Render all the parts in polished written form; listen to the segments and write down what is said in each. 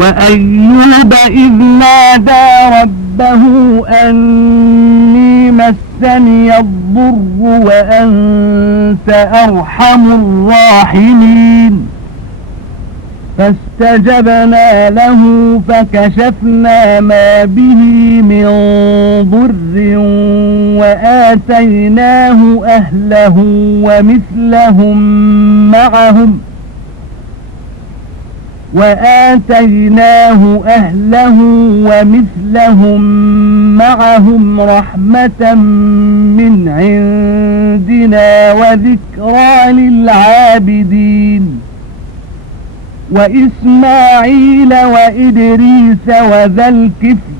وأيوب إذ نادى ربه أني مسني الضر وأنت أرحم الراحمين فاستجبنا له فكشفنا ما به من ضر وآتيناه أهله ومثلهم معهم رحمة من عندنا وذكرى للعابدين وإسماعيل وإدريس وذا الكفل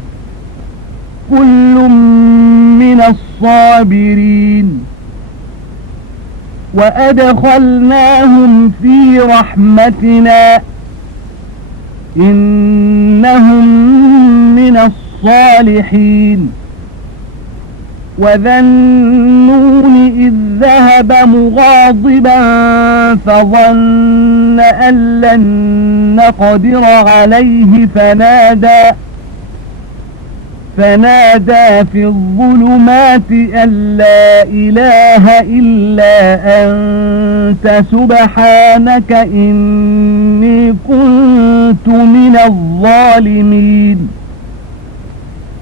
كل من الصابرين وأدخلناهم في رحمتنا إنهم من الصالحين وذا النون إذ ذهب مغاضبا فظن أن لن نقدر عليه فنادى في الظلمات أن لا إله إلا أنت سبحانك إني كنت من الظالمين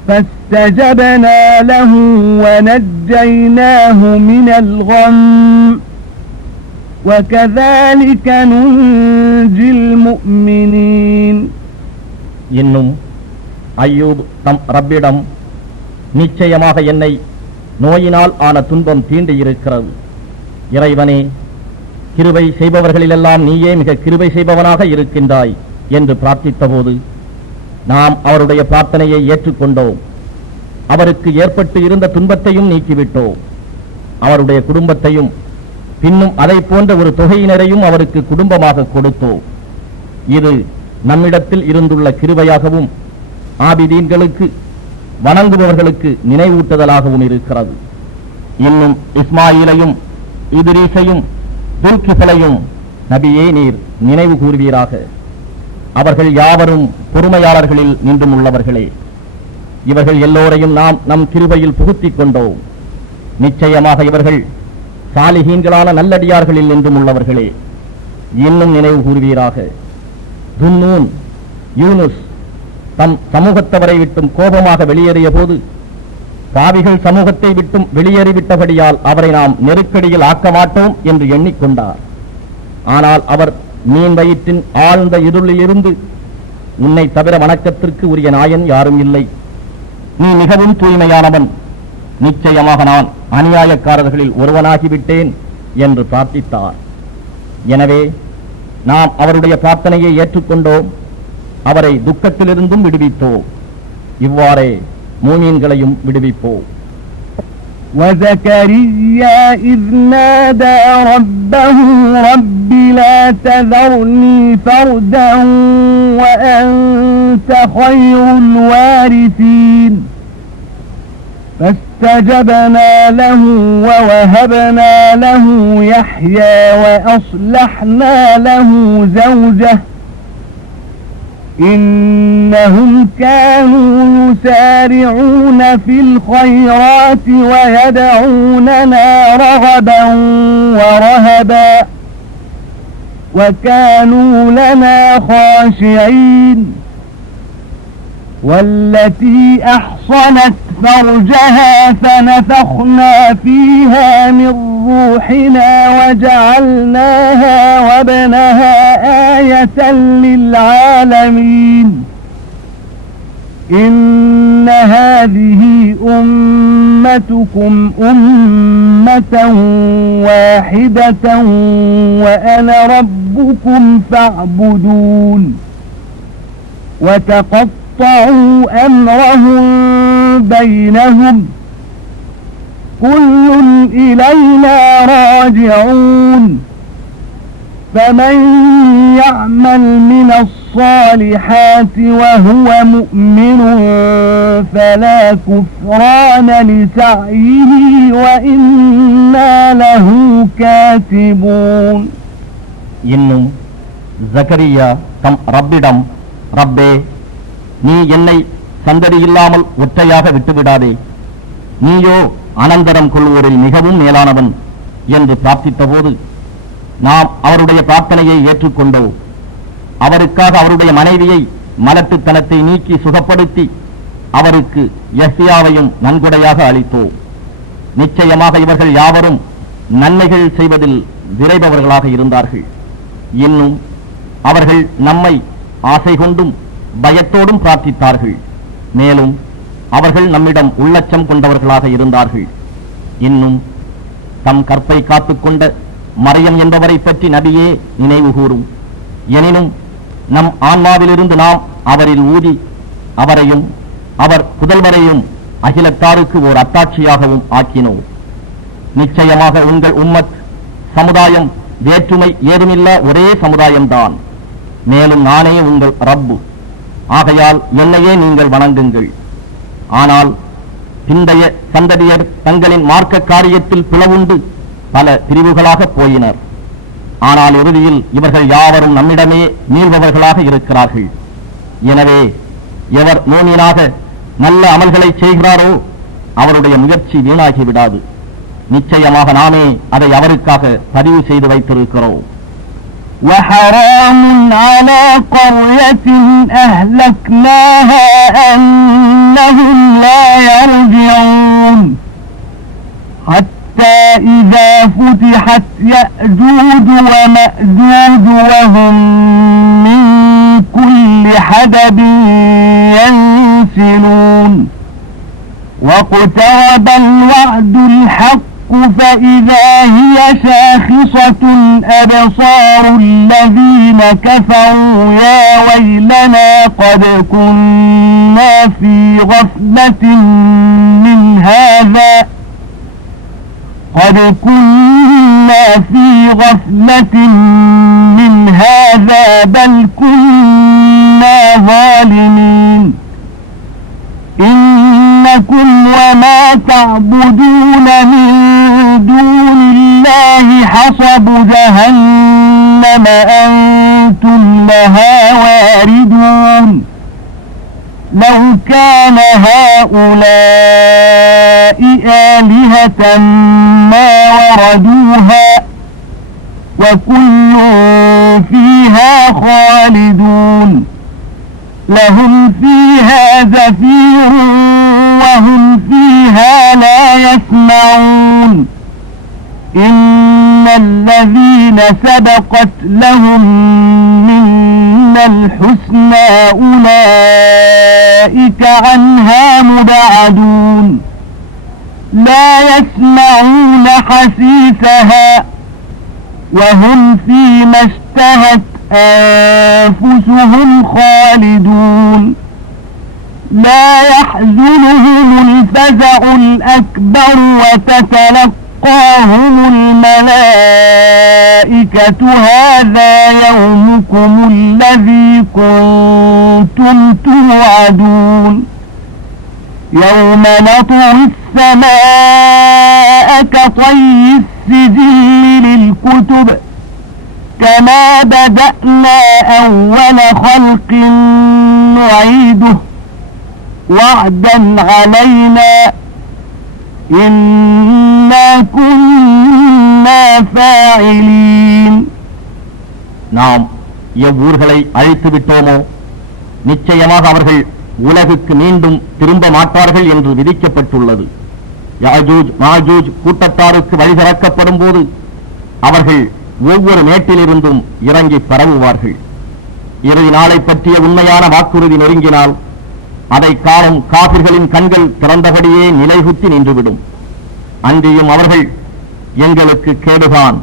فاستجبنا له ونجيناه من الغم وكذلك ننجي المؤمنين. இன்னும் அய்யூப் தம் ரப்பிடம், நிச்சயமாக என்னை நோயினால் ஆன துன்பம் தீண்டியிருக்கிறது. இறைவனே, கிருபை செய்பவர்களிலெல்லாம் நீயே மிக கிருபை செய்பவனாக இருக்கின்றாய் என்று பிரார்த்தித்தபோது நாம் அவருடைய பிரார்த்தனையை ஏற்றுக்கொண்டோம். அவருக்கு ஏற்பட்டு இருந்த துன்பத்தையும் நீக்கிவிட்டோம். அவருடைய குடும்பத்தையும் பின்னும் அதை போன்ற ஒரு தொகையினரையும் அவருக்கு குடும்பமாக கொடுத்தோம். இது நம்மிடத்தில் இருந்துள்ள கிருபையாகவும் ஆபிதீன்களுக்கு வணங்குபவர்களுக்கு நினைவூட்டுதலாகவும் இருக்கிறது. இன்னும் இஸ்மாயிலையும் இத்ரீஸையும் துல்கிஃபலையும் நபியே நீர் நினைவு கூறுவீராக. அவர்கள் யாவரும் பொறுமையாளர்களில் நின்றும் உள்ளவர்களே. இவர்கள் எல்லோரையும் நாம் நம் கிருபையில் புகுத்திக் கொண்டோம். நிச்சயமாக இவர்கள் சாலிஹீன்களான நல்லடியார்களில் நின்றும் உள்ளவர்களே. இன்னும் நினைவு கூறுவீராக. துன்னூன் யூனுஸ் தம் சமூகத்தவரை விட்டும் கோபமாக வெளியேறிய போது பாவிகள் சமூகத்தை விட்டும் வெளியேறிவிட்டபடியால் அவரை நாம் நெருக்கடியில் ஆக்க மாட்டோம் என்று எண்ணிக்கொண்டார். ஆனால் அவர் மீன் வயிற்றின் ஆழ்ந்த இருளிலிருந்து, உன்னை தவிர வணக்கத்திற்கு உரிய நாயன் யாரும் இல்லை, நீ மிகவும் தூய்மையானவன், நிச்சயமாக நான் அநியாயக்காரர்களில் ஒருவனாகிவிட்டேன் என்று பிரார்த்தித்தார். எனவே நாம் அவருடைய பிரார்த்தனையை ஏற்றுக்கொண்டோம். அவரை துக்கத்திலிருந்தும் விடுவிப்போம். இவ்வாறே மூமீன்களையும் விடுவிப்போம். وزكريا إذ نادى ربه رب لا تذرني فردا وأنت خير الوارثين فاستجبنا له ووهبنا له يحيى وأصلحنا له زوجه إنهم كانوا يسارعون في الخيرات ويدعوننا رغبا ورهبا وكانوا لنا خاشعين والتي أحصنت فرجها فنفخنا فيها من روحنا وجعلناها وابنها آية للعالمين إن هذه أمتكم أمة واحدة وأنا ربكم فاعبدون وتقطعوا أمرهم بينهم كل إلينا راجعون فمن يعمل من الصالحات وهو مؤمن فلا كفران لسعيه وإنا له كاتبون. இன்னும் ஜக்கரியா தம் ரப்பிடம், ரப்பே, நீ என்னை சந்ததி இல்லாமல் ஒற்றையாக விட்டுவிடாதே, நீயோ அனந்தரம் கொள்வோரில் மிகவும் மேலானவன் என்று பிரார்த்தித்த போது நாம் அவருடைய பிரார்த்தனையை ஏற்றுக்கொண்டோம். அவருக்காக அவருடைய மனைவியை மலட்டுத்தனத்தை நீக்கி சுகப்படுத்தி அவருக்கு யஹ்யாவையும் நன்கொடையாக அளித்தோம். நிச்சயமாக இவர்கள் யாவரும் நன்மைகள் செய்வதில் விரைபவர்களாக இருந்தார்கள். இன்னும் அவர்கள் நம்மை ஆசை கொண்டும் பயத்தோடும் பிரார்த்தித்தார்கள். மேலும் அவர்கள் நம்மிடம் உள்ளச்சம் கொண்டவர்களாக இருந்தார்கள். இன்னும் தம் கற்பை காத்துக்கொண்ட மரியம் என்பவரை பற்றி நபியே நினைவு கூறும். எனினும் நம் ஆன்மாவிலிருந்து நாம் அவரில் ஊதி அவரையும் அவர் புதல்வரையும் அகிலத்தாருக்கு ஓர் அத்தாட்சியாகவும் ஆக்கினோம். நிச்சயமாக உங்கள் உம்மத் சமுதாயம் வேற்றுமை ஏதுமில்ல ஒரே சமுதாயம்தான். மேலும் நானே உங்கள் ரப்பு, ஆகையால் என்னையே நீங்கள் வணங்குங்கள். ஆனால் பிந்தைய சந்ததியர் தங்களின் மார்க்க காரியத்தில் பிளவுண்டு பல பிரிவுகளாக போயினர். ஆனால் இறுதியில் இவர்கள் யாவரும் நம்மிடமே மீள்பவர்களாக இருக்கிறார்கள். எனவே எவர் மூமினாக நல்ல அமல்களை செய்கிறாரோ அவருடைய முயற்சி வீணாகிவிடாது. நிச்சயமாக நாமே அதை அவருக்காக பதிவு செய்து வைத்திருக்கிறோம். وحرام على قرية أهلكناها أنهم لا يرجعون حتى إذا فتحت يأجوج ومأجوج وهم من كل حدب ينسلون واقترب الوعد الحق فإذا هي شاخصة أبصار الذين كفروا يا ويلنا قد كنا في غفلة من هذا بل كنا ظالمين إنكم وما تعبدون من دون الله حصب جهنم أنتم لها واردون لو كان هؤلاء آلهة ما وردوها وكل فيها خالدون لهم فيها زفير وهم فيها لا يسمعون إن الذين سبقت لهم منا الحسنى أولئك عنها مبعدون لا يسمعون حسيسها وهم فيما اشتهت أنفسهم خالدون لا يحزنهم الفزع الأكبر وتتلقاهم الملائكة هذا يومكم الذي كنتم توعدون يوم نطوي السماء كطي السجل للكتب كما بدأنا أول خلق نعيده وعدا علينا إنا كنا فاعلين நாம் எவ்வூர்களை அழித்து விட்டோமோ நிச்சயமாக அவர்கள் உலகுக்கு மீண்டும் திரும்ப மாட்டார்கள் என்று விதிக்கப்பட்டுள்ளது. யாஜூஜ் மாஜூஜ் கூட்டத்தாருக்கு வழி திறக்கப்படும் போது அவர்கள் ஒவ்வொரு மேட்டிலிருந்தும் இறங்கி பரவுவார்கள். இறுதி நாளை பற்றிய உண்மையான வாக்குறுதி நெருங்கினால் அதை காணும் காபிர்களின் கண்கள் திறந்தபடியே நிலைகுத்தி நின்றுவிடும். அன்றியும் அவர்கள் எங்களுக்கு கேடுதான்,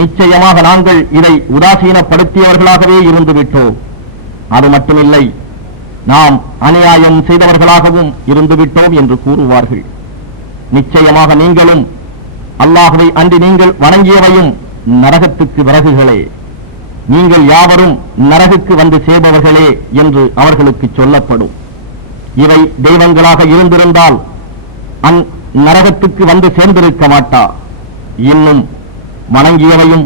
நிச்சயமாக நாங்கள் இதை உதாசீனப்படுத்தியவர்களாகவே இருந்துவிட்டோம். அது மட்டுமில்லை, நாம் அநியாயம் செய்தவர்களாகவும் இருந்துவிட்டோம் என்று கூறுவார்கள். நிச்சயமாக நீங்களும் அல்லாஹ்வை அன்றி நீங்கள் வணங்கியவையும் நரகத்துக்கு விறகுகளே, நீங்கள் யாவரும் நரகுக்கு வந்து சேர்பவர்களே என்று அவர்களுக்கு சொல்லப்படும். இவை தெய்வங்களாக இருந்திருந்தால் நரகத்துக்கு வந்து சேர்ந்திருக்க மாட்டா. இன்னும் வணங்கியவையும்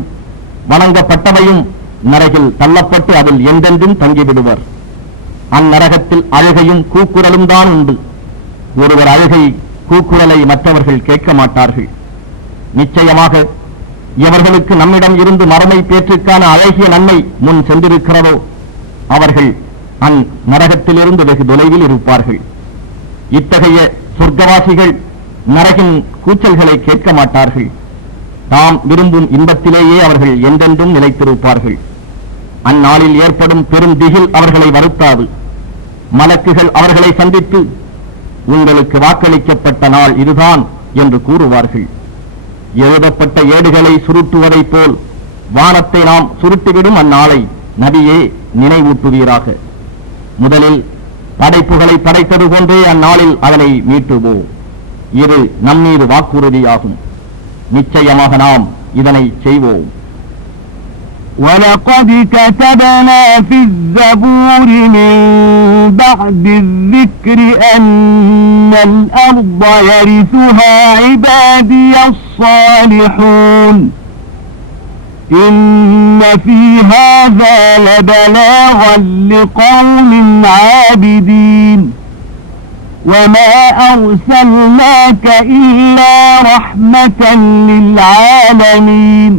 வணங்கப்பட்டவையும் நரகில் தள்ளப்பட்டு அதில் என்றென்றும் தங்கிவிடுவர். அந்நரகத்தில் அழுகையும் கூக்குரலும் தான் உண்டு. ஒருவர் அழுகை கூக்குரலை மற்றவர்கள் கேட்க மாட்டார்கள். நிச்சயமாக எவர்களுக்கு நம்மிடம் இருந்து மறுமை பேற்றுக்கான அழகிய நன்மை முன் சென்றிருக்கிறதோ அவர்கள் அந்நரகத்திலிருந்து வெகு தொலைவில் இருப்பார்கள். இத்தகைய சொர்க்கவாசிகள் நரகின் கூச்சல்களை கேட்க மாட்டார்கள். தாம் விரும்பும் இன்பத்திலேயே அவர்கள் என்றென்றும் நிலைத்திருப்பார்கள். அந்நாளில் ஏற்படும் பெரும் திகில் அவர்களை வருத்தாது. மலக்குகள் அவர்களை சந்தித்து, உங்களுக்கு வாக்களிக்கப்பட்ட நாள் இதுதான் என்று கூறுவார்கள். எழுதப்பட்ட ஏடுகளை சுருட்டுவதைப் போல் வானத்தை நாம் சுருட்டிவிடும் அந்நாளை நபியே நினைவூட்டுவீராக. முதலில் படைப்புகளை படைத்தது போன்றே அந்நாளில் அதனை மீட்டுவோம். இது நம்மீது வாக்குறுதியாகும். நிச்சயமாக நாம் இதனை செய்வோம். وَلَقَدْ كَتَبْنَا فِي الزَّبُورِ مِن بَعْدِ الذِّكْرِ أَنَّ الْأَرْضَ يَرِثُهَا عِبَادِيَ الصَّالِحُونَ إِنَّ فِي هَذَا لَبَلَاغًا لِقَوْمٍ عَابِدِينَ وَمَا أَرْسَلْنَاكَ إِلَّا رَحْمَةً لِلْعَالَمِينَ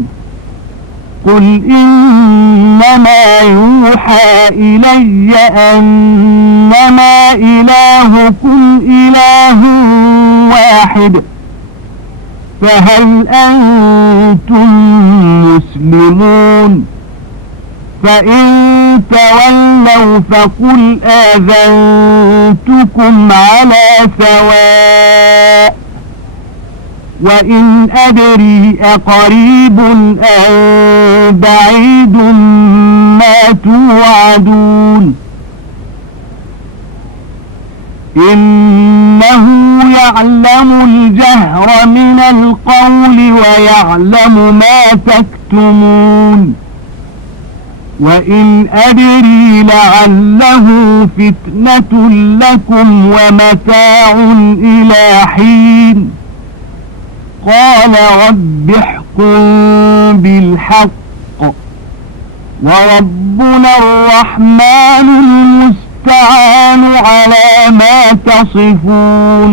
قُلْ إِنَّمَا يُوحَى إِلَيَّ أَنَّمَا إِلَٰهُكُمْ إِلَٰهٌ وَاحِدٌ فَهَلْ أَنتُم مُّسْلِمُونَ فَإِن تَوَلَّوْا فَقُلْ آذَنتُكُمْ عَلَىٰ سَوَاءٍ وَإِنْ أَدْرِي أَقَرِيبٌ أَمْ بَعِيدٌ مَا تُوعَدُونَ إِنَّهُ يَعْلَمُ الْجَهْرَ مِنَ الْقَوْلِ وَيَعْلَمُ مَا تَكْتُمُونَ وَإِنْ أَدْرِي لَعَلَّهُ فِتْنَةٌ لَكُمْ وَمَتَاعٌ إِلَى حِينٍ قَالَ رَبِّ احْكُم بِالْحَقِّ وَرَبُّنَا الرَّحْمَنُ الْمُسْتَعَانُ عَلَى مَا تَصِفُونَ.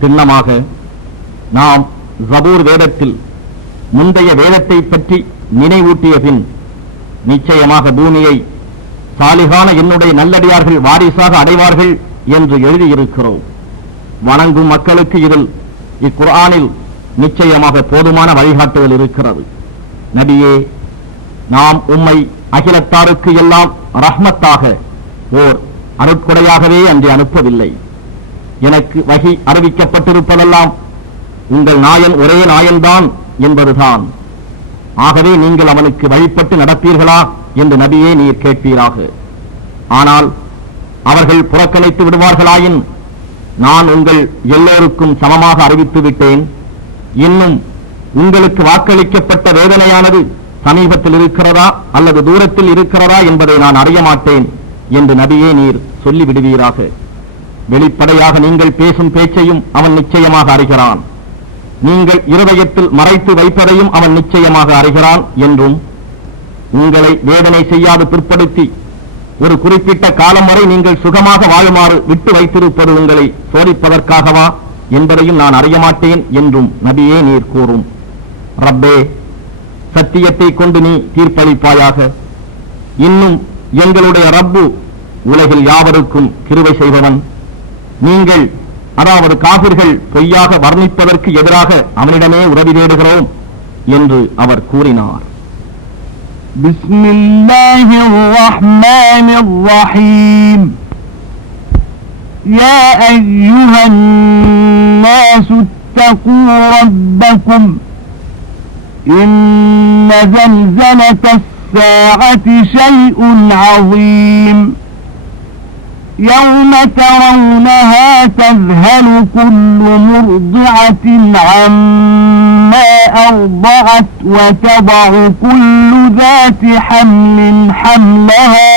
சின்னமாக நாம் ஜபூர் வேதத்தில் முந்தைய வேதத்தை பற்றி நினைவூட்டிய பின் நிச்சயமாக பூமியை சாலிகான என்னுடைய நல்லடியார்கள் வாரிசாக அடைவார்கள் என்று எழுதியிருக்கிறோம். வணங்கும் மக்களுக்கு இதில் இக்குர்ஆனில் நிச்சயமாக போதுமான வழிகாட்டுதல் இருக்கிறது. நபியே, நாம் உம்மை அகிலத்தாருக்கு எல்லாம் ரஹ்மத்தாக ஓர் அருட்கொடையாகவே அன்று அனுப்பவில்லை. எனக்கு வஹி அறிவிக்கப்பட்டிருப்பதெல்லாம் உங்கள் நாயன் ஒரே நாயன்தான் என்பதுதான். ஆகவே நீங்கள் அவனுக்கு வழிபட்டு நடப்பீர்களா என்று நபியே நீர் கேட்பீராக. ஆனால் அவர்கள் புறக்கணித்து விடுவார்களாயின் நான் உங்கள் எல்லோருக்கும் சமமாக அறிவித்து விட்டேன். இன்னும் உங்களுக்கு வாக்களிக்கப்பட்ட வேதனையானது சமீபத்தில் இருக்கிறதா அல்லது தூரத்தில் இருக்கிறதா என்பதை நான் அறிய மாட்டேன் என்று நபியே நீர் சொல்லிவிடுவீராக. வெளிப்படையாக நீங்கள் பேசும் பேச்சையும் அவன் நிச்சயமாக அறிகிறான். நீங்கள் இருதயத்தில் மறைத்து வைப்பதையும் அவன் நிச்சயமாக அறிகிறான் என்றும், உங்களை வேதனை செய்யாது பிற்படுத்தி ஒரு குறிப்பிட்ட காலம் வரை நீங்கள் சுகமாக வாழுமாறு விட்டு வைத்திருப்பது உங்களை சோதிப்பதற்காகவா என்பதையும் நான் அறிய மாட்டேன் என்றும் நபியே நீர் கூறும். ரப்பே, சத்தியத்தை கொண்டு நீ தீர்ப்பளிப்பாயாக. இன்னும் எங்களுடைய ரப்பு உலகில் யாவருக்கும் கிருபை செய்பவன். நீங்கள், அதாவது காபிர்கள் பொய்யாக வர்ணிப்பதற்கு எதிராக அவனிடமே உதவி தேடுகிறோம் என்று அவர் கூறினார். بسم الله الرحمن الرحيم يا أيها الناس اتقوا ربكم إن زلزلة الساعة شيء عظيم يوم ترونها تذهل كل مرضعة عما أرضعت وتضع كل ذات حمل حملها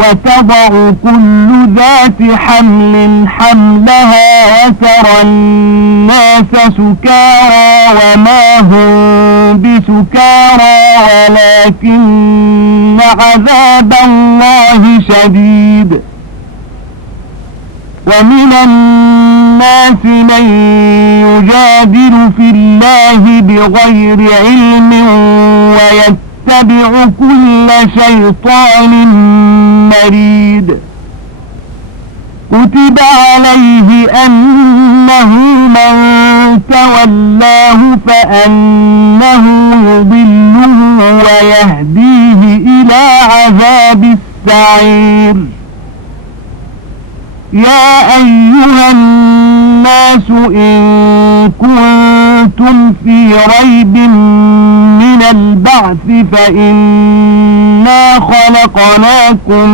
وتضع كل ذات حمل حملها وترى الناس سكارى وما هم بسكارى ولكن عذاب الله شديد ومن الناس من يجادل في الله بغير علم ويتبع كل شيطان مريد كتب عليه أنه من تولاه فأنه يضله ويهديه إلى عذاب السعير يا أيها الناس إن كنتم في ريب من البعث فإنا خلقناكم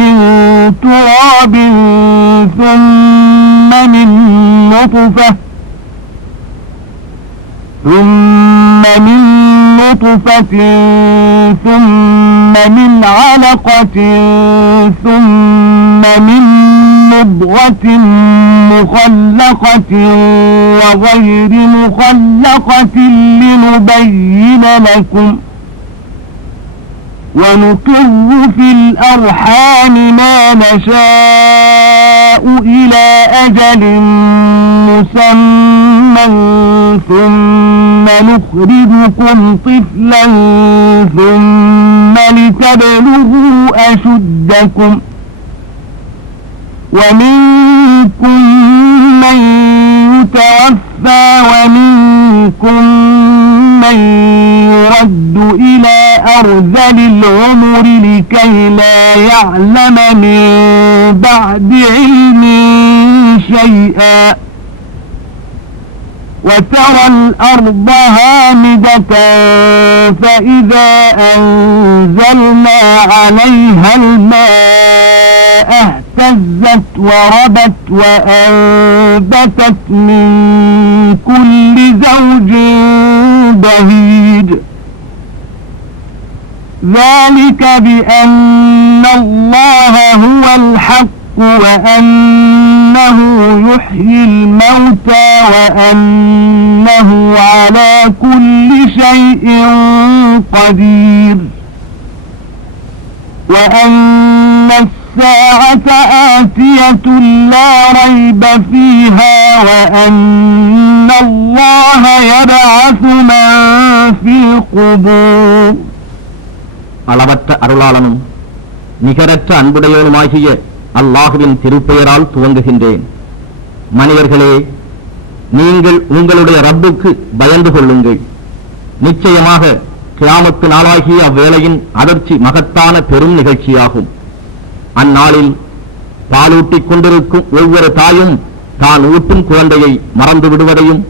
من تراب ثم من نطفة ثم من علقة ثم من مضغة مخلقة وغير مخلقة لنبين لكم ونقر في الأرحام ما نشاء إلى أجل مسمى ثم نخرجكم طفلا ثم لتبلغوا أشدكم ومنكم من يتوفى ومنكم من يرد إلى أرذل العمر لكي لا يعلم من بعد علم شيئا وترى الأرض هامدة فإذا أنزلنا عليها الماء اهتزت وربت وأنبتت من كل زوج بهيج ذلك بأن الله هو الحق وأنه يحيي الموتى وأنه على كل شيء قدير وأن الساعة آتية لا ريب فيها وأن الله يبعث من في القبور அளவற்ற அருளாளனும் நிகரற்ற அன்புடையவனுமாகிய அல்லாஹுவின் திருப்பெயரால் துவங்குகின்றேன். மனிதர்களே, நீங்கள் உங்களுடைய ரப்புக்கு பயந்து கொள்ளுங்கள். நிச்சயமாக கியாமத்து நாளாகிய அவ்வேளையின் அதிர்ச்சி மகத்தான பெரும் நிகழ்ச்சியாகும். அந்நாளில் பாலூட்டிக் கொண்டிருக்கும் ஒவ்வொரு தாயும் தான் ஊட்டும் குழந்தையை மறந்து விடுவதையும்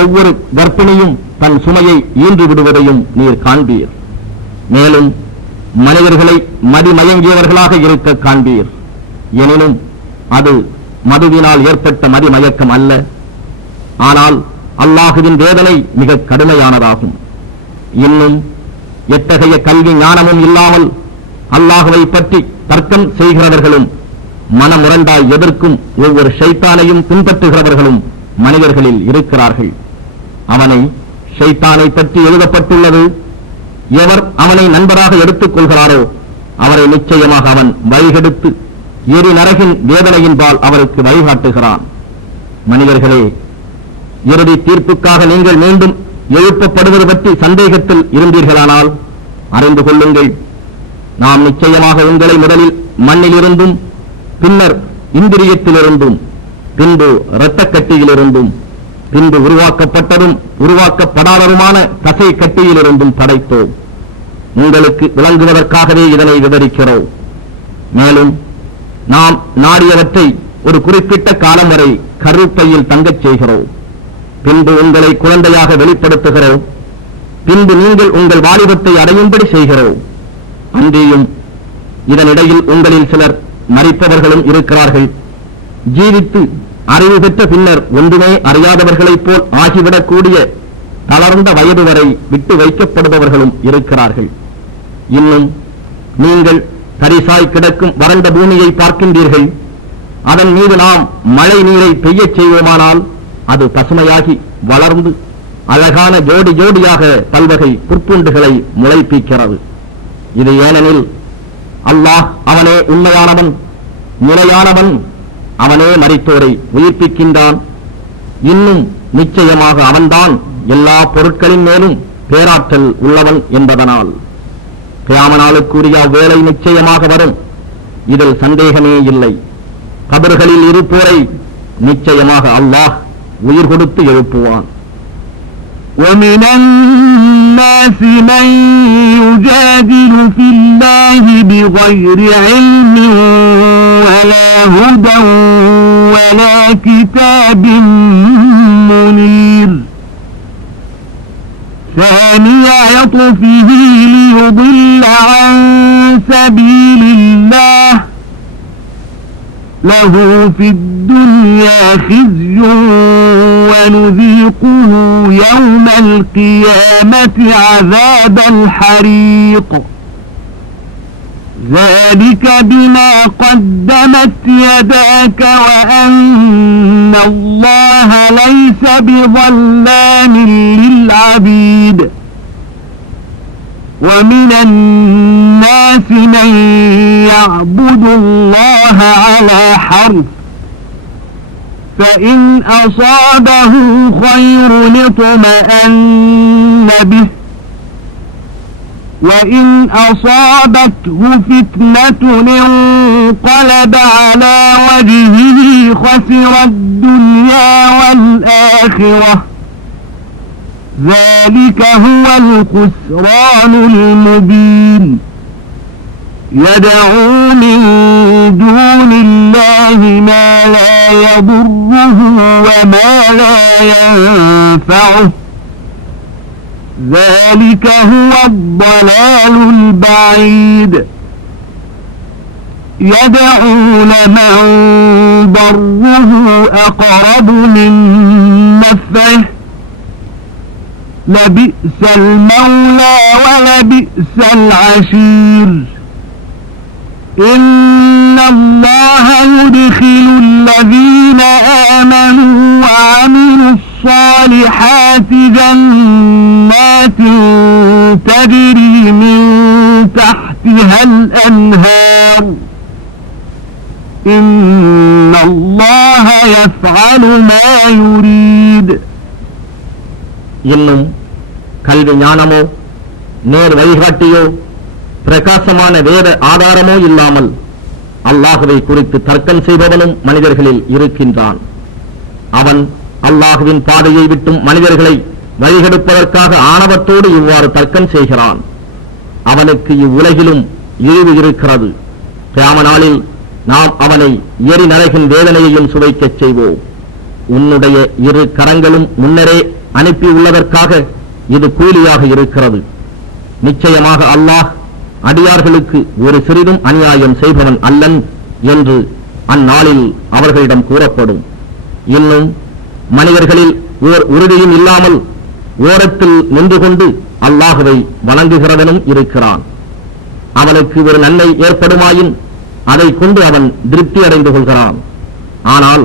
ஒவ்வொரு கர்ப்பிணியும் தன் சுமையை ஈன்று விடுவதையும் நீர் காண்பீர். மேலும் மனிதர்களை மதிமயங்கியவர்களாக இருக்க காண்பீர். எனினும் அது மதுவினால் ஏற்பட்ட மதிமயக்கம் அல்ல, ஆனால் அல்லாஹுவின் வேதனை மிக கடுமையானதாகும். இன்னும் எத்தகைய கல்வி ஞானமும் இல்லாமல் அல்லாஹுவை பற்றி தர்க்கம் செய்கிறவர்களும் மனமுரண்டாய் எதிர்க்கும் ஒவ்வொரு ஷைத்தானையும் பின்பற்றுகிறவர்களும் மனிதர்களில் இருக்கிறார்கள். அவனை ஷைத்தானை பற்றி எழுதப்பட்டுள்ளது, எவர் அவனை நண்பராக எடுத்துக் கொள்கிறாரோ அவரை நிச்சயமாக அவன் வழிகெடுத்து எரி நரகின் வேதனையின்பால் அவருக்கு வழிகாட்டுகிறான். மனிதர்களே, இறுதி தீர்ப்புக்காக நீங்கள் மீண்டும் எழுப்பப்படுவது பற்றி சந்தேகத்தில் இருந்தீர்களானால் அறிந்து கொள்ளுங்கள், நாம் நிச்சயமாக உங்களை முதலில் மண்ணிலிருந்தும் பின்னர் இந்திரியத்திலிருந்தும் பின்பு இரத்தக்கட்டியிலிருந்தும் பின்பு உருவாக்கப்பட்டதும் உருவாக்கப்படாததுமான தசை கட்டியிலிருந்தும் படைத்தோம். உங்களுக்கு விளங்குவதற்காகவே இதனை விவரிக்கிறோம். மேலும் நாம் நாடியவற்றை ஒரு குறிப்பிட்ட காலம் வரை கருப்பையில் தங்கச் செய்கிறோம். பின்பு உங்களை குழந்தையாக வெளிப்படுத்துகிறோம். பின்பு நீங்கள் உங்கள் வாலிபத்தை அடையும்படி செய்கிறோம். அங்கேயும் இதனிடையில் உங்களில் சிலர் மரிப்பவர்களும் இருக்கிறார்கள். ஜீவித்து அறிவு பெற்ற பின்னர் ஒன்றுமே அறியாதவர்களைப் போல் ஆகிவிடக்கூடிய தளர்ந்த வயது வரை விட்டு வைக்கப்படுபவர்களும் இருக்கிறார்கள். இன்னும் நீங்கள் தரிசாய் கிடக்கும் வறண்ட பூமியை பார்க்கின்றீர்கள். அதன் மீது நாம் மழை நீரை பெய்யச் செய்வோமானால் அது பசுமையாகி வளர்ந்து அழகான ஜோடி ஜோடியாக பல்வகை புற்பூண்டுகளை முளைப்பிக்கிறது. இது ஏனெனில் அல்லாஹ் அவனே உண்மையானவன், நிலையானவன், அவனே மரித்தோரை உயிர்ப்பிக்கின்றான். இன்னும் நிச்சயமாக அவன்தான் எல்லா பொருட்களின் மேலும் பேராற்றல் உள்ளவன் என்பதனால் கியாம நாளுக்குரிய வேலை நிச்சயமாக வரும். இதில் சந்தேகமே இல்லை. கபர்களில் இருப்போரை நிச்சயமாக அல்லாஹ் உயிர் கொடுத்து எழுப்புவான். وَمِنَ النَّاسِ مَن يُجَادِلُ فِي اللَّهِ بِغَيْرِ عِلْمٍ وَلَا هُدًى وَلَا كِتَابٍ مُنِيرٍ ثَانِيَ عِطْفِهِ لِيُضِلَّ عَن سَبِيلِ اللَّهِ لَهُ فِي الدُّنْيَا خِزْيٌ وَنُذِيقُهُ يَوْمَ الْقِيَامَةِ عَذَابَ الْحَرِيقِ ذَلِكَ بِمَا قَدَّمَتْ يَدَاكَ وَأَنَّ اللَّهَ لَيْسَ بِظَلَّامٍ لِلْعَبِيدِ وَمِنَ النَّاسِ مَن يَعْبُدُ اللَّهَ عَلَى حَرْفٍ فَإِنْ أَصَابَهُ خَيْرٌ اطْمَأَنَّ بِهِ وَإِنْ أَصَابَتْهُ فِتْنَةٌ انقَلَبَ عَلَى وَجْهِهِ خَسِرَ الدُّنْيَا وَالْآخِرَةَ ذَلِكَ هُوَ الْخُسْرَانُ الْمُبِينُ يَدْعُو مِن دُونِ اللَّهِ مَا لَا يَضُرُّهُ وَمَا لَا يَنفَعُهُ ذَلِكَ هُوَ الضَّلَالُ الْبَعِيدُ يَدْعُو لَمَن ضَرُّهُ أَقْرَبُ مِن نَّفْعِهِ لَبِئْسَ الْمَوْلَى وَلَبِئْسَ الْعَشِيرُ إِنَّ اللَّهَ يُدْخِلُ الَّذِينَ آمَنُوا وَعَمِلُوا الصَّالِحَاتِ جَنَّاتٍ تَجْرِي مِن تَحْتِهَا الْأَنْهَارُ إِنَّ اللَّهَ يَفْعَلُ مَا يُرِيدُ இன்னும் கல்வி ஞானமோ நேர் வழிகாட்டியோ பிரகாசமான வேத ஆதாரமோ இல்லாமல் அல்லாஹுவை குறித்து தர்க்கம் செய்பவனும் மனிதர்களில் இருக்கின்றான். அவன் அல்லாஹுவின் பாதையை விட்டும் மனிதர்களை வழிகெடுப்பதற்காக ஆணவத்தோடு இவ்வாறு தர்க்கம் செய்கிறான். அவனுக்கு இவ்வுலகிலும் இழிவு இருக்கிறது. கியாம நாளில் நாம் அவனை எரி நரகின் வேதனையையும் சுவைக்கச் செய்வோம். உன்னுடைய இரு கரங்களும் முன்னரே அனுப்பியுள்ளதற்காக இது கூலியாக இருக்கிறது. நிச்சயமாக அல்லாஹ் அடியார்களுக்கு ஒரு சிறிதும் அநியாயம் செய்பவன் அல்லன் என்று அந்நாளில் அவர்களிடம் கூறப்படும். இன்னும் மனிதர்களில் ஓர் உறுதியும் இல்லாமல் ஓரத்தில் நின்று கொண்டு அல்லாஹுவை வணங்குகிறவனும் இருக்கிறான். அவனுக்கு ஒரு நன்மை ஏற்படுமாயின் அதை கொண்டு அவன் திருப்தி அடைந்து கொள்கிறான். ஆனால்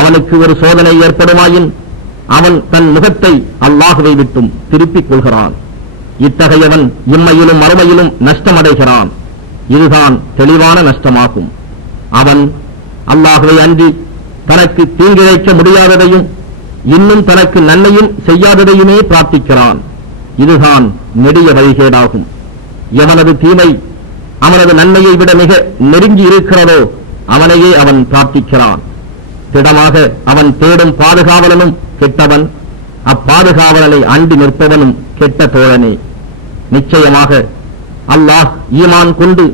அவனுக்கு ஒரு சோதனை ஏற்படுமாயின் அவன் தன் முகத்தை அல்லாஹுவை விட்டும் திருப்பிக் கொள்கிறான். இத்தகையவன் இம்மையிலும் மறுமையிலும் நஷ்டமடைகிறான். இதுதான் தெளிவான நஷ்டமாகும். அவன் அல்லாஹுவை அன்றி தனக்கு தீங்கிழைக்க முடியாததையும் இன்னும் தனக்கு நன்மையும் செய்யாததையுமே பிரார்த்திக்கிறான். இதுதான் நெடிய வழிகேடாகும். எவனது தீமை அவனது நன்மையை விட மிக நெருங்கி இருக்கிறதோ அவனையே அவன் பிரார்த்திக்கிறான். திடமாக அவன் தேடும் பாதுகாவலனும் கெட்டவன், அப்பாதுகாவலனை அண்டி நிற்பவனும் கெட்ட தோழனே. நிச்சயமாக அல்லாஹ் ஈமான் கொண்டு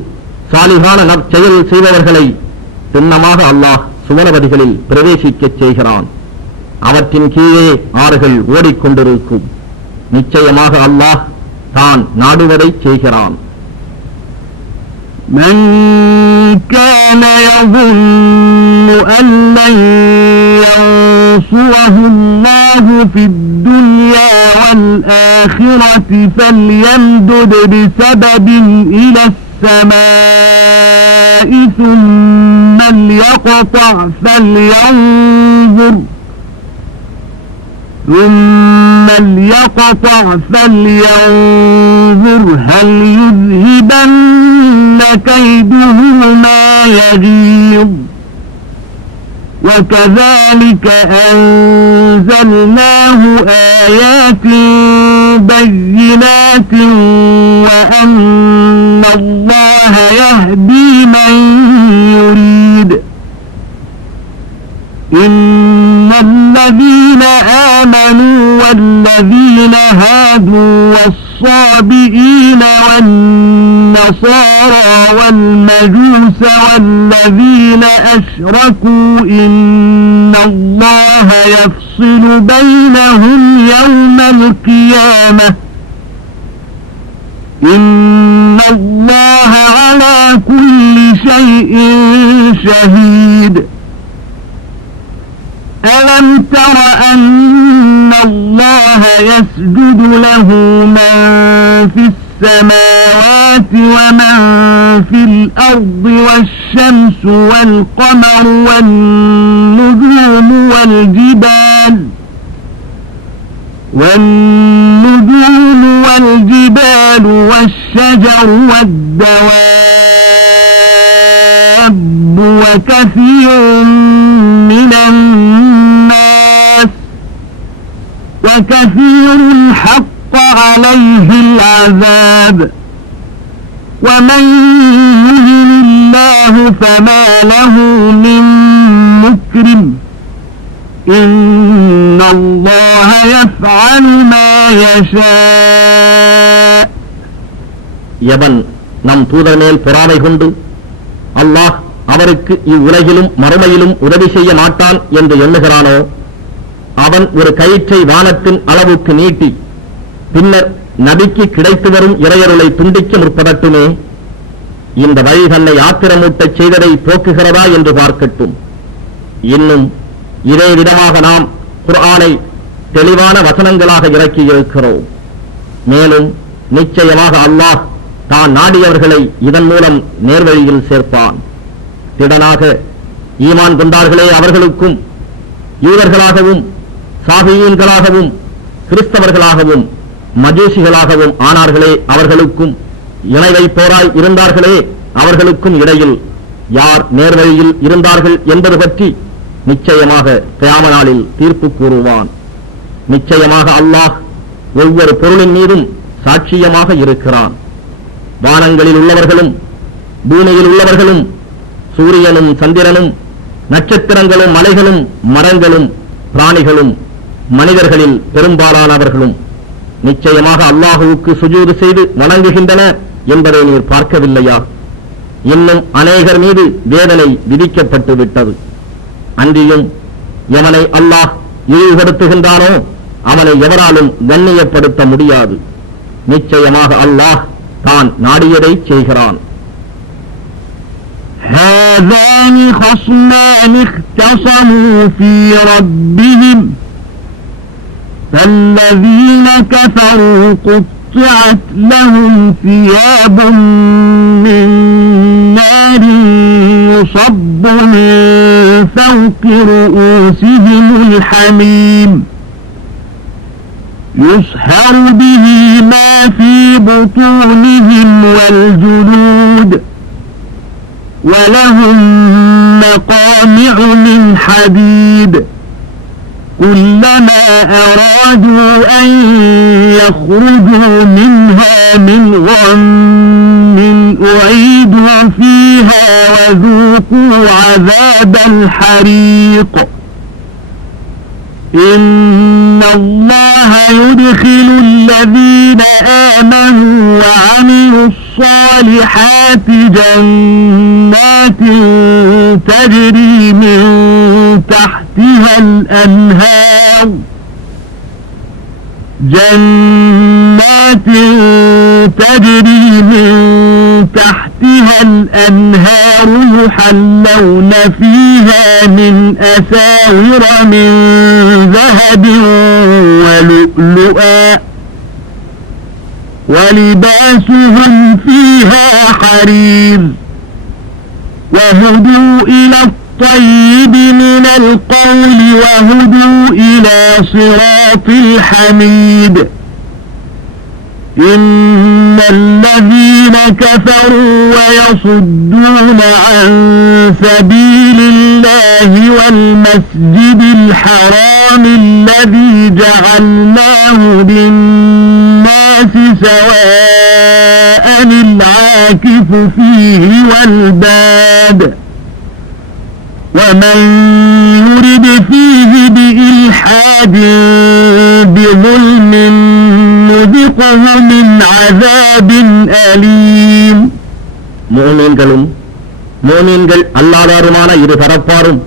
சாலிகான நற்செயல் செய்பவர்களை திண்ணமாக அல்லாஹ் சுவனவதிகளில் பிரவேசிக்கச் செய்கிறான். அவற்றின் கீழே ஆறுகள் ஓடிக்கொண்டிருக்கும். நிச்சயமாக அல்லாஹ் தான் நாடுவதை செய்கிறான். من كان يظن أن لن ينصره الله في الدنيا والآخرة فليمدد بسبب إلى السماء ثم ليقطع فلينظر هل يذهبن كيده ما يغيظ وكذلك أنزلناه آيات بينات وأن الله يهدي من يريد إن الذين آمنوا والذين هادوا والصابئين والنصارى والمجوس والذين أشركوا إن الله يفصل بينهم يوم القيامة إن الله على كل شيء شهيد ألم تر أن الله يسجد له من في السماوات ومن في الأرض والشمس والقمر والنجوم والجبال والشجر والدواب وكثير حق عليه العذاب ومن يهن الله فما له من مكرم إن الله يفعل ما يشاء எவன் நம் தூதர் மேல் பொறாமை கொண்டு அல்லாஹ் அவருக்கு இவ்வுலகிலும் மறுமையிலும் உதவி செய்ய மாட்டான் என்று எண்ணுகிறானோ அவன் ஒரு கயிற்றை வானத்தின் அளவுக்கு நீட்டி பின்னர் நபிக்கு கிடைத்து வரும் இறையருளை துண்டிக்க முற்படட்டுமே. இந்த வழி தன்னை ஆத்திரமூட்டச் செய்ததை போக்குகிறதா என்று பார்க்கட்டும். இன்னும் இதே விதமாக நாம் குர்ஆனை தெளிவான வசனங்களாக இறக்கி இருக்கிறோம். மேலும் நிச்சயமாக அல்லாஹ் தான் நாடியவர்களை இதன் மூலம் நேர்வழியில் சேர்ப்பான். திடனாக ஈமான் கொண்டார்களே அவர்களுக்கும் யூதர்களாகவும் சாபியீன்களாகவும் கிறிஸ்தவர்களாகவும் மஜூசிகளாகவும் ஆனார்களே அவர்களுக்கும் இணை வைப்போராய் இருந்தார்களே அவர்களுக்கும் இடையில் யார் நேர்வழியில் இருந்தார்கள் என்பது பற்றி நிச்சயமாக கியாம நாளில் தீர்ப்பு கூறுவான். நிச்சயமாக அல்லாஹ் ஒவ்வொரு பொருளின் மீதும் சாட்சியமாக இருக்கிறான். வானங்களில் உள்ளவர்களும் பூமியில் உள்ளவர்களும் சூரியனும் சந்திரனும் நட்சத்திரங்களும் மலைகளும் மரங்களும் பிராணிகளும் மனிதர்களில் பெரும்பாலானவர்களும் நிச்சயமாக அல்லாஹுவுக்கு சுஜூது செய்து வணங்குகின்றன என்பதை நீர் பார்க்கவில்லையா? இன்னும் அநேகர் மீது வேதனை விதிக்கப்பட்டு விட்டது. அன்றியும் எவனை அல்லாஹ் இழிவுபடுத்துகின்றானோ அவனை எவராலும் கண்ணியப்படுத்த முடியாது. நிச்சயமாக அல்லாஹ் தான் நாடியதை செய்கிறான். هذان خصمان اختصموا في ربهم فالذين كفروا قطعت لهم ثياب من نار يصب من فوق رؤوسهم الحميم يسحر به ما في بطونهم والجلود ولهم مقامع من حديد كلما أرادوا أن يخرجوا منها من غم أعيدوا فيها وذوقوا عذاب الحريق إن الله يدخل الذين آمنوا وعملوا الصالحات جنات تجري من تحتها الأنهار يحلون فيها من أساور من ذهب ولؤلؤا ولباسهم فيها حرير وهدوا إلى الطيب من القول وهدوا إلى صراط الحميد إن الذين كفروا ويصدون عن سبيل الله والمسجد الحرام الذي جعلناه للناس سواء العاكف فيه والباد ومن يرد فيه بإلحاد بظلم نذقه من عذاب أليم. முஃமின்கள் அல்லாதாருமான இரு தரப்பாரும்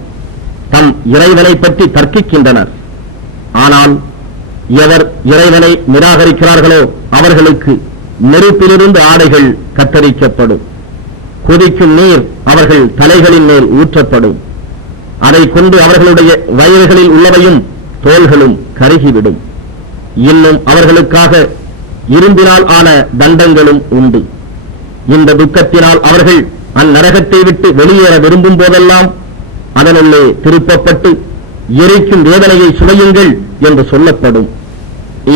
தம் இறைவனை பற்றி தர்க்கிக்கின்றனர். ஆனால் எவர் இறைவனை நிராகரிக்கிறார்களோ அவர்களுக்கு நெருப்பிலிருந்து ஆடைகள் கத்தரிக்கப்படும், கொதிக்கும் நீர் அவர்கள் தலைகளின் மேல் ஊற்றப்படும், அதை கொண்டு அவர்களுடைய வயிறுகளில் உள்ளவையும் தோள்களும் கருகிவிடும். இன்னும் அவர்களுக்காக இரும்பினால் ஆன தண்டங்களும் உண்டு. இந்த துக்கத்தினால் அவர்கள் அந்நரகத்தை விட்டு வெளியேற விரும்பும் போதெல்லாம் அதனுள்ளே திருப்பப்பட்டு எரிக்கும் வேதனையை சுவையுங்கள் என்று சொல்லப்படும்.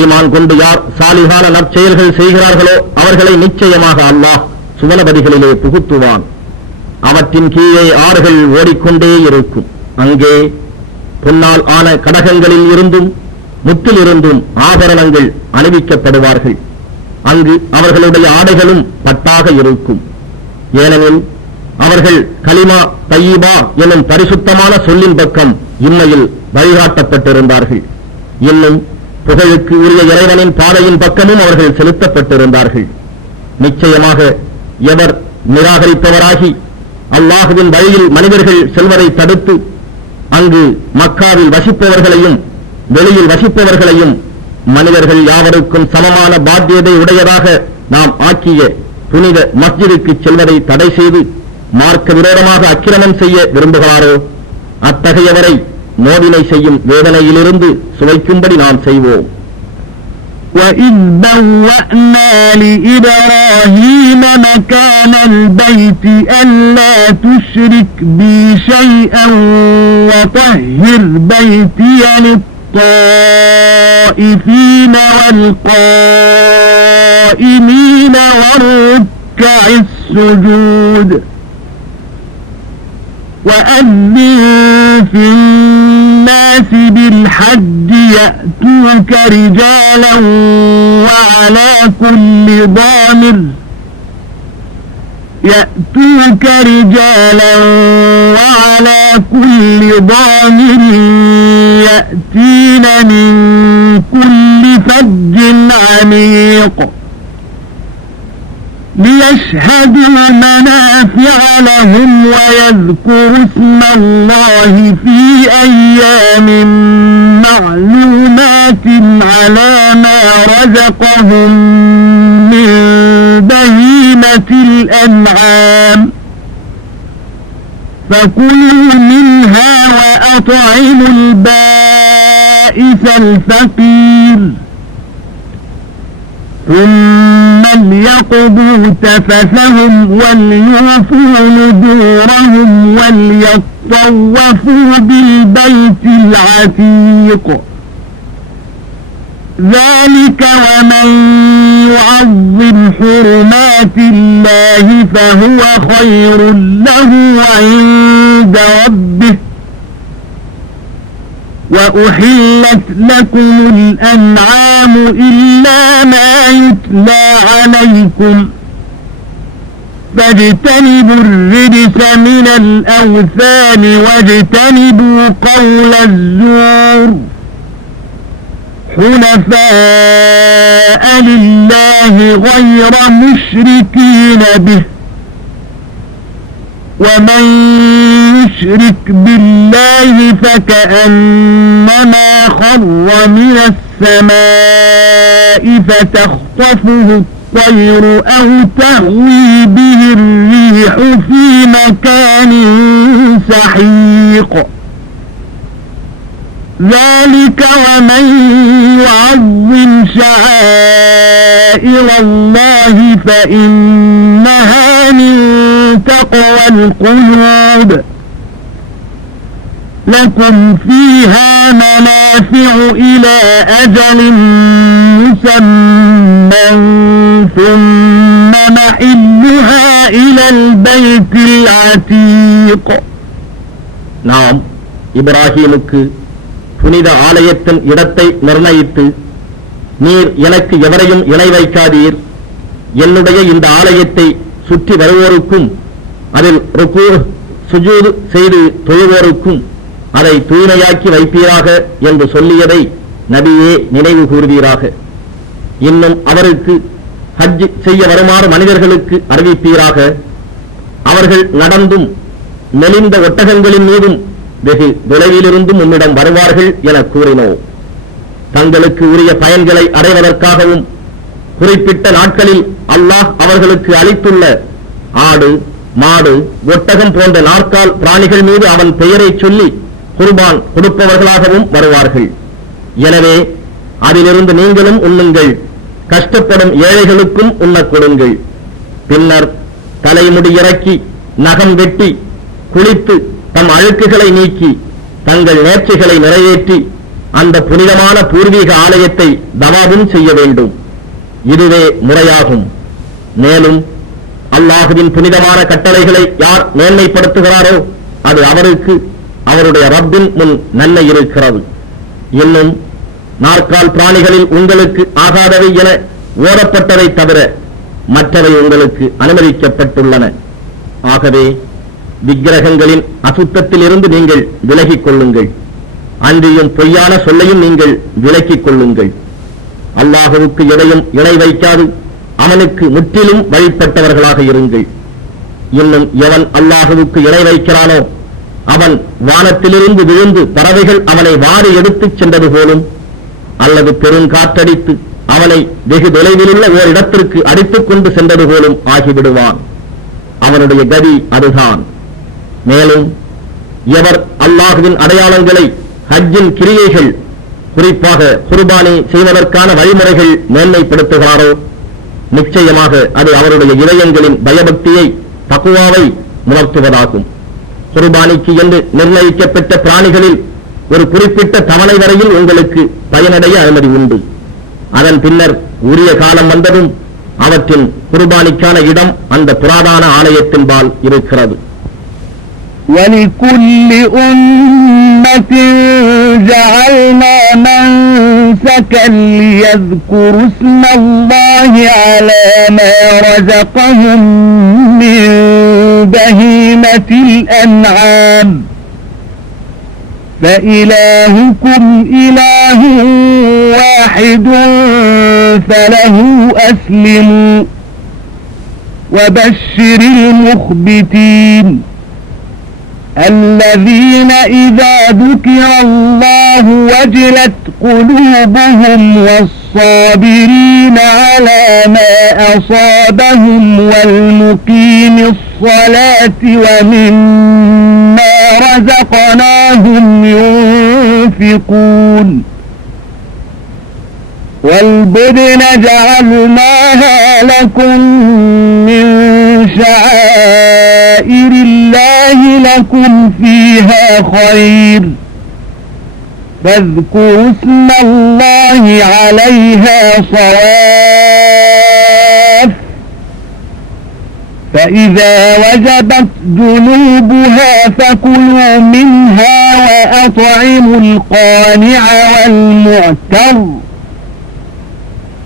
ஈமான் கொண்டு யார் சாலிகான நற்செயல்கள் செய்கிறார்களோ அவர்களை நிச்சயமாக அல்லாஹ் சுவனபதிகளிலே புகுத்துவான். அவற்றின் கீழே ஆறுகள் ஓடிக்கொண்டே இருக்கும். அங்கே பொன்னால் ஆன கடகங்களில் இருந்தும் முத்திலிருந்தும் ஆபரணங்கள் அணிவிக்கப்படுவார்கள். அங்கு அவர்களுடைய ஆடைகளும் பட்டாக இருக்கும். ஏனெனில் அவர்கள் கலிமா தய்யிபா எனும் பரிசுத்தமான சொல்லின் பக்கம் இம்மையில் வழிகாட்டப்பட்டிருந்தார்கள். இன்னும் புகழுக்கு உரிய இறைவனின் பாதையின் பக்கமும் அவர்கள் செலுத்தப்பட்டிருந்தார்கள். நிச்சயமாக எவர் நிராகரிப்பவராகி அல்லாஹுவின் வழியில் மனிதர்கள் செல்வதை தடுத்து அங்கு மக்காவில் வசிப்பவர்களையும் வெளியில் வசிப்பவர்களையும் மனிதர்கள் யாவருக்கும் சமமான பாத்தியதை உடையதாக நாம் ஆக்கிய புனித மஸ்ஜிதுக்கு செல்வதை தடை செய்து மார்க்க விரோதமாக அக்கிரமம் செய்ய விரும்புகிறாரோ அத்தகையவரை மோதினை செய்யும் வேதனையிலிருந்து சுவைக்கும்படி நாம் செய்வோம். وَإِذْ بَوَّأْنَا لِإِبْرَاهِيمَ مَكَانَ الْبَيْتِ أَلَّا تُشْرِكْ بِي شَيْئًا وَطَهِّرْ بَيْتِيَ لِلطَّائِفِينَ وَالْقَائِمِينَ وَالرُّكَّعِ السُّجُودِ وَأَذِّن فِي النَّاسِ بِالْحَجِّ يَأْتُوكَ رِجَالًا وَعَلَى كُلِّ ضَامِرٍ يَأْتِينَ مِنْ كُلِّ فَجٍّ عَمِيقٍ ليشهدوا منافع لهم ويذكروا اسم الله في أيام معلومات على ما رزقهم من بهيمة الأنعام فكلوا منها وأطعموا البائس الفقير ثم ليقضوا تفثهم وليوفوا نذورهم وليطوفوا بالبيت العتيق ذلك ومن يعظم حرمات الله فهو خير له عند ربه وأحلت لكم الأنعام إلا ما يتلى عليكم فاجتنبوا الرجس من الأوثان واجتنبوا قول الزور حنفاء لله غير مشركين به ومن يشرك بالله فكأنما خر من السماء فتخطفه الطير أو تهوي به الريح في مكان سحيق ذلك ومن يعظم شعائر الله فإنها من تقوى القلوب لكم فيها منافع إلى أجل مسمى ثم محلها إلى البيت العتيق. நாம் இப்ராஹீமுக்கு புனித ஆலயத்தின் இடத்தை நிர்ணயித்து, நீர் எனக்கு எவரையும் இணை வைக்காதீர், என்னுடைய இந்த ஆலயத்தை சுற்றி வருவோருக்கும் அதில் ருக்கு சுஜூது செய்து தொழுவோருக்கும் அதை தூய்மையாக்கி வைப்பீராக என்று சொல்லியதை நபியே நினைவு கூறுவீராக. இன்னும் அவருக்கு ஹஜ் செய்ய வருமாறு மனிதர்களுக்கு அறிவிப்பீராக. அவர்கள் நடந்தும் மெலிந்த ஒட்டகங்களின் மீதும் வெகு தொலைவிலிருந்தும் உன்னிடம் வருவார்கள் என கூறினோம். தங்களுக்கு உரிய பயன்களை அடைவதற்காகவும் குறிப்பிட்ட நாட்களில் அல்லாஹ் அவர்களுக்கு அளித்துள்ள ஆடு, மாடு, ஒட்டகம் போன்ற நாற்கால் பிராணிகள் மீது அவன் பெயரை சொல்லி குர்பான் கொடுப்பவர்களாகவும் வருவார்கள். எனவே அதிலிருந்து நீங்களும் உண்ணுங்கள், கஷ்டப்படும் ஏழைகளுக்கும் உண்ணக் கொடுங்கள். பின்னர் தலைமுடி இறக்கி, நகம் வெட்டி, குளித்து, தம் அழுக்குகளை நீக்கி, தங்கள் நேர்ச்சிகளை நிறைவேற்றி அந்த புனிதமான பூர்வீக ஆலயத்தை தவாபும் செய்ய வேண்டும். இதுவே முறையாகும். மேலும் அல்லாஹுவின் புனிதமான கட்டளைகளை யார் மேன்மைப்படுத்துகிறாரோ அது அவருக்கு அவருடைய ரப்பின் முன் நன்மை இருக்கிறது. இன்னும் நாற்கால் பிராணிகளில் உங்களுக்கு ஆகாதவை என ஓடப்பட்டதை தவிர மற்றவை உங்களுக்கு அனுமதிக்கப்பட்டுள்ளன. ஆகவே விக்கிரகங்களின் அசுத்தத்தில் இருந்து நீங்கள் விலகிக் கொள்ளுங்கள். அன்றியும் பொய்யான சொல்லையும் நீங்கள் விலக்கிக் கொள்ளுங்கள். அல்லாஹுவுக்கு எதையும் இணை வைக்காது அவனுக்கு முற்றிலும் வழிபட்டவர்களாக இருங்கள். இன்னும் எவன் அல்லாஹுவுக்கு இணை வைக்கிறானோ அவன் வானத்திலிருந்து விழுந்து பறவைகள் அவனை வாரி எடுத்துச் சென்றது போலும், அல்லது பெருங்காற்றடித்து அவனை வெகு தொலைவிலுள்ள ஓர் இடத்திற்கு அடித்துக் கொண்டு சென்றது போலும் ஆகிவிடுவான். அவனுடைய கதி அதுதான். மேலும் எவர் அல்லாஹுவின் அடையாளங்களை, ஹஜ்ஜின் கிரியைகள், குறிப்பாக குர்பானி செய்வதற்கான வழிமுறைகள் மேன்மைப்படுத்துகிறாரோ நிச்சயமாக அது அவருடைய இதயங்களின் பயபக்தியை, தக்குவாவை உணர்த்துவதாகும். குர்பானிக்கு என்று நிர்ணயிக்கப்பட்ட பிராணிகளில் ஒரு குறிப்பிட்ட தவணை வரையில் உங்களுக்கு பயனடைய அனுமதி உண்டு. அதன் பின்னர் உரிய காலம் வந்ததும் அவற்றின் குர்பானிக்கான இடம் அந்த புராதான ஆலயத்தின்பால் இருக்கிறது. وَلِكُلِّ أُمَّةٍ جَعَلْنَا مَنسَكًا لِيَذْكُرُوا اسْمَ اللَّهِ عَلَى مَا رَزَقَهُم مِّن بَهِيمَةِ الْأَنْعَامِ فَإِلَٰهُكُمْ إِلَٰهٌ وَاحِدٌ فَلَهُ أَسْلِمُوا وَبَشِّرِ الْمُخْبِتِينَ الذين إذا ذكر الله وجلت قلوبهم والصابرين على ما أصابهم والمقيم الصلاة ومما رزقناهم ينفقون والبدن جعلناها لكم من شعائر الله لكم فيها خير فاذكروا اسم الله عليها صواف فإذا وجبت جنوبها فكلوا منها وأطعموا القانع والمعتر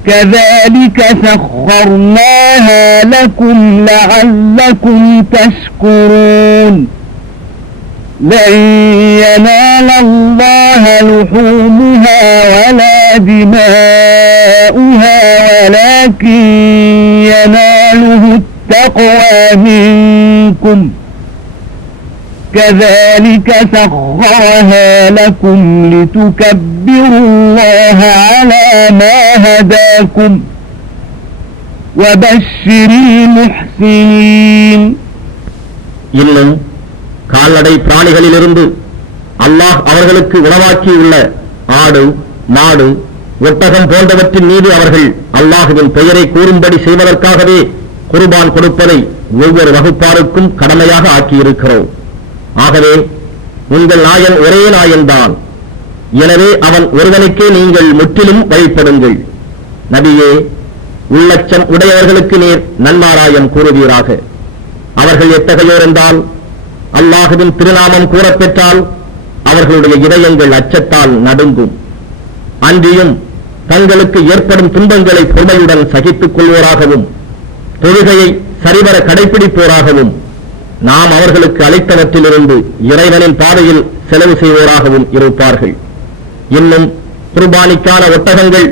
كذلك سخرناها لكم لعلكم تشكرون لن ينال الله لحومها ولا دماؤها ولكن يناله التقوى منكم كذلك سخرها لكم لتكبروا الله على ما هداكم وبشر المحسنين. இன்னும் கால்நடை பிராணிகளிலிருந்து அல்லாஹ் அவர்களுக்கு உணவாக்கியுள்ள ஆடு, மாடு, ஒட்டகம் போன்றவற்றின் மீது அவர்கள் அல்லாஹுவின் பெயரை கூறும்படி செய்வதற்காகவே குர்பான் கொடுப்பதை ஒவ்வொரு வகுப்பாருக்கும் கடமையாக ஆக்கியிருக்கிறோம். ஆகவே உங்கள் நாயன் ஒரே நாயன்தான். எனவே அவன் ஒருவனுக்கே நீங்கள் முற்றிலும் வழிபடுங்கள். நபியே, உள்ளச்சம் உடையவர்களுக்கு நீர் நன்மாராயம் கூறுவீராக. அவர்கள் எத்தகையோர் என்றால், அல்லாஹுவின் திருநாமம் கூறப்பெற்றால் அவர்களுடைய இதயங்கள் அச்சத்தால் நடுங்கும். அன்றியும் தங்களுக்கு ஏற்படும் துன்பங்களை பொறுமையுடன் சகித்துக் கொள்வோராகவும் தொழுகையை சரிவர கடைபிடிப்போராகவும் நாம் அவர்களுக்கு அளித்தவற்றிலிருந்து இறைவனின் பாதையில் செலவு செய்வோராகவும் இருப்பார்கள். இன்னும் குர்பானிக்கான ஒட்டகங்கள்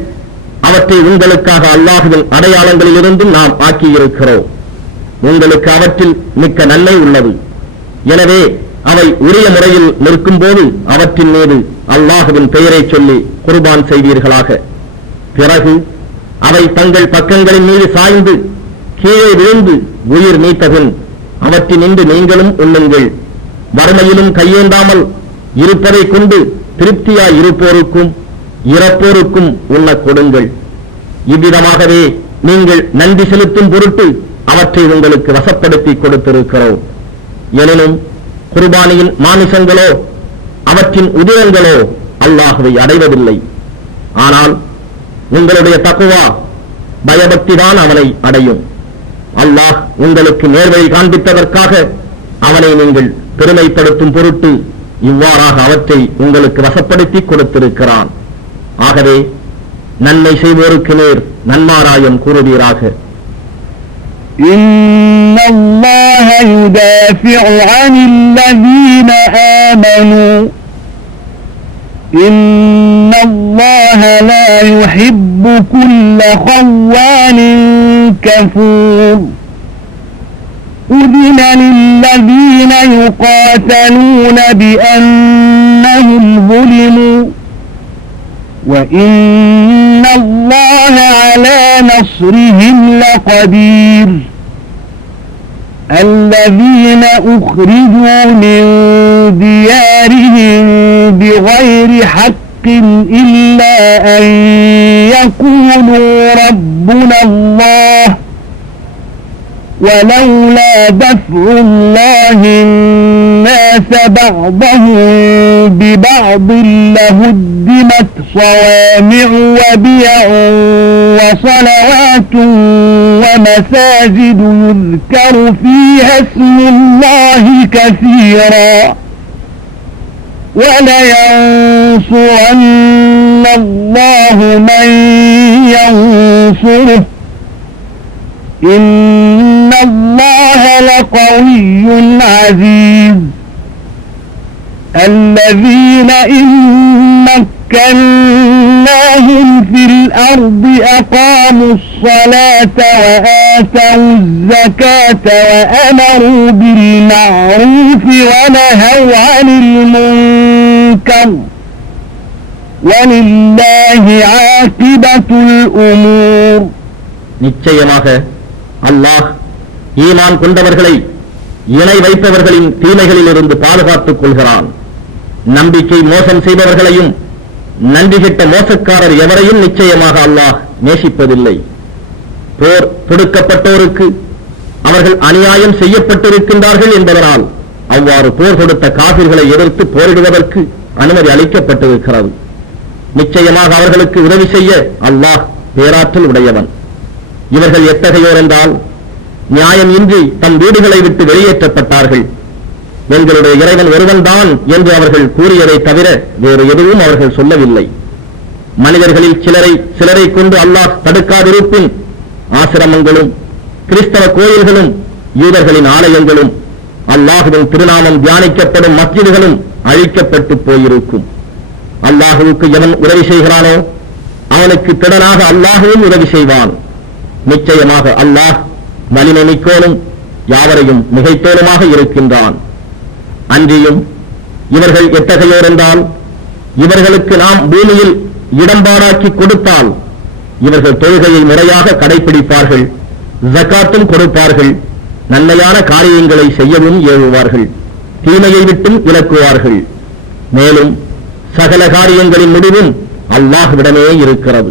அவற்றை உங்களுக்காக அல்லாஹுவின் அடையாளங்களிலிருந்தும் நாம் ஆக்கியிருக்கிறோம். உங்களுக்கு அவற்றில் மிக்க நன்மை உள்ளது. எனவே அவை உரிய முறையில் நிற்கும் போது அவற்றின் மீது அல்லாஹுவின் பெயரை சொல்லி குர்பான் செய்வீர்களாக. பிறகு அவை தங்கள் பக்கங்களின் மீது சாய்ந்து கீழே விழுந்து உயிர் நீத்தபின் அவற்றினின்று நீங்களும் உண்ணுங்கள். வறுமையிலும் கையேந்தாமல் இருப்பதை கொண்டு திருப்தியாய் இருப்போருக்கும் இறப்போருக்கும் உண்ணக் கொடுங்கள். இவ்விதமாகவே நீங்கள் நன்றி செலுத்தும் பொருட்டு அவற்றை உங்களுக்கு வசப்படுத்தி கொடுத்திருக்கிறோம். எனினும் குர்பானியின் மாமிசங்களோ அவற்றின் உதிரங்களோ அல்லாஹுவை அடைவதில்லை. ஆனால் உங்களுடைய தக்வா பயபக்திதான் அவனை அடையும். அல்லாஹ் உங்களுக்கு நேர்வழி காண்பித்ததற்காக அவனை நீங்கள் பெருமைப்படுத்தும் பொருட்டு இவ்வாறாக அவற்றை உங்களுக்கு வசப்படுத்தி கொடுத்திருக்கிறான். ஆகவே நன்மை செய்வோருக்கு நேர் நன்மாராயம் கூறுவீராக. إن الله يدافع عن الذين آمنوا إن الله لا يحب كل خوان كفور أذن للذين يقاتلون بأنهم ظلموا وإن الله على نصرهم لقدير الذين أخرجوا من ديارهم بغير حق إلا أن يقولوا ربنا الله ولولا دفع الله الناس بعضهم ببعض لهدمت صوامع وبيع وصلوات ومساجد يذكر فيها اسم الله كثيرا ولينصرن الله من ينصره إن الله لقوي عزيز الذين إن مكناهم في الأرض أقاموا الصلاة وآتوا الزكاة وأمروا بالمعروف ونهوا عن المنكر ولله عاقبة الأمور. நிச்சயமாக அல்லாஹ் ஈமான் கொண்டவர்களை இணை வைப்பவர்களின் தீமைகளிலிருந்து பாதுகாத்துக் கொள்கிறான். நம்பிக்கை மோசம் செய்பவர்களையும் நன்றி கெட்ட மோசக்காரர் எவரையும் நிச்சயமாக அல்லாஹ் நேசிப்பதில்லை. போர் தொடுக்கப்பட்டோருக்கு அவர்கள் அநியாயம் செய்யப்பட்டிருக்கின்றார்கள் என்பதனால் அவ்வாறு போர் கொடுத்த காபிர்களை எதிர்த்து போரிடுவதற்கு அனுமதி அளிக்கப்பட்டிருக்கிறது. நிச்சயமாக அவர்களுக்கு உதவி செய்ய அல்லாஹ் பேராற்றல் உடையவன். இவர்கள் எத்தகையோர் என்றால், நியாயம் இன்றி தம் வீடுகளை விட்டு வெளியேற்றப்பட்டார்கள். எங்களுடைய இறைவன் ஒருவன்தான் என்று அவர்கள் கூறியதை தவிர வேறு எதுவும் அவர்கள் சொல்லவில்லை. மனிதர்களில் சிலரை கொண்டு அல்லாஹ் தடுக்காதிருப்பின் ஆசிரமங்களும் கிறிஸ்தவ கோயில்களும் யூதர்களின் ஆலயங்களும் அல்லாஹுவின் திருநாமம் தியானிக்கப்படும் மஸ்ஜிதுகளும் அழிக்கப்பட்டு போயிருக்கும். அல்லாஹுவுக்கு எவன் உதவி செய்கிறானோ அவனுக்கு திடனாக அல்லாஹுவும் உதவி செய்வான். நிச்சயமாக அல்லாஹ் வலிமை மிக்கோனும் யாவரையும் மிகைத்தோனுமாக இருக்கின்றான். அன்றியும் இவர்கள் எத்தகையோர் என்றால், இவர்களுக்கு நாம் பூமியில் இடம்பாடாக்கி கொடுத்தால் இவர்கள் தொழுகையை முறையாக கடைபிடிப்பார்கள், ஜகாத்தும் கொடுப்பார்கள், நன்மையான காரியங்களை செய்யவும் ஏவுவார்கள், தீமையை விட்டும் விலக்குவார்கள். மேலும் சகல காரியங்களின் முடிவும் அல்லாஹ்விடமே இருக்கிறது.